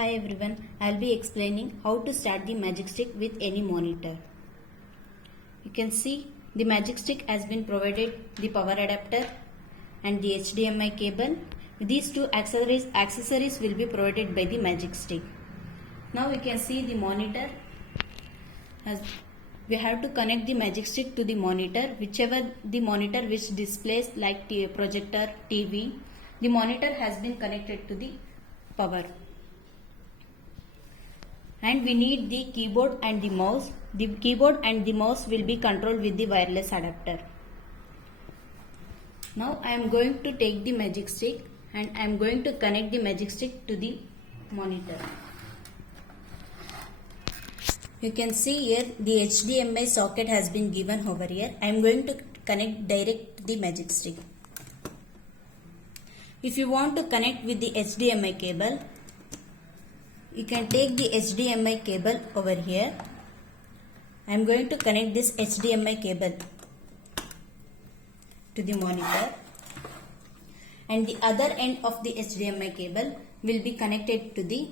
Hi everyone, I'll be explaining how to start the Magic Stick with any monitor. You can see the Magic Stick has been provided the power adapter and the HDMI cable. These two accessories will be provided by the Magic Stick. Now you can see the monitor. We have to connect the Magic Stick to the monitor, whichever the monitor which displays like projector, TV. The monitor has been connected to the power. And we need the keyboard and the mouse. The keyboard and the mouse will be controlled with the wireless adapter. Now I am going to take the Magic Stick and I am going to connect the Magic Stick to the monitor. You can see here the HDMI socket has been given over here. I am going to connect direct to the Magic Stick. If you want to connect with the HDMI cable, you can take the HDMI cable over here. I am going to connect this HDMI cable to the monitor, and the other end of the HDMI cable will be connected to the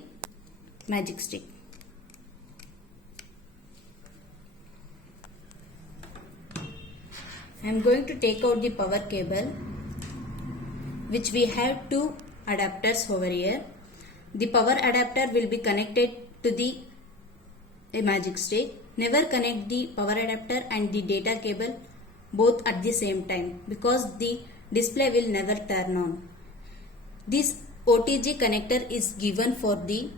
Magic Stick. I am going to take out the power cable, which we have two adapters over here. The power adapter will be connected to the Magic Stick. Never connect the power adapter and the data cable both at the same time, because the display will never turn on. This OTG connector is given for the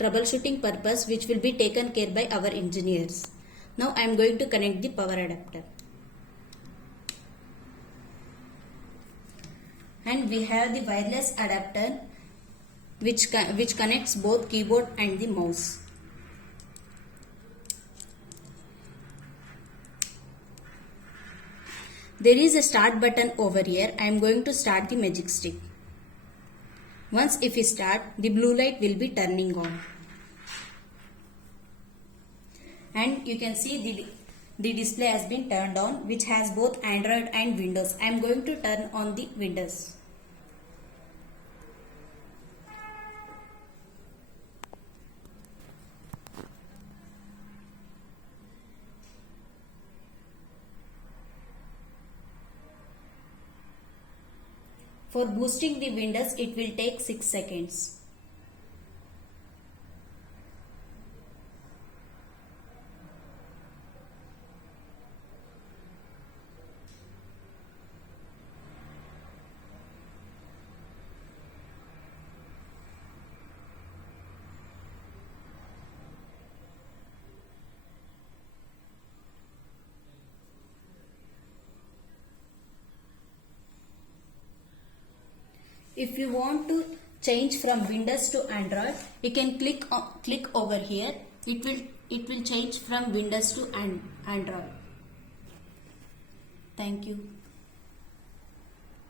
troubleshooting purpose, which will be taken care by our engineers. Now I am going to connect the power adapter. And we have the wireless adapter which connects both keyboard and the mouse. There is a start button over here. I am going to start the Magic Stick. Once if we start, the blue light will be turning on. And you can see the display has been turned on, which has both Android and Windows. I am going to turn on the Windows. For boosting the Windows, it will take 6 seconds. If you want to change from Windows to Android, you can click over here. It will change from Windows to Android. Thank you.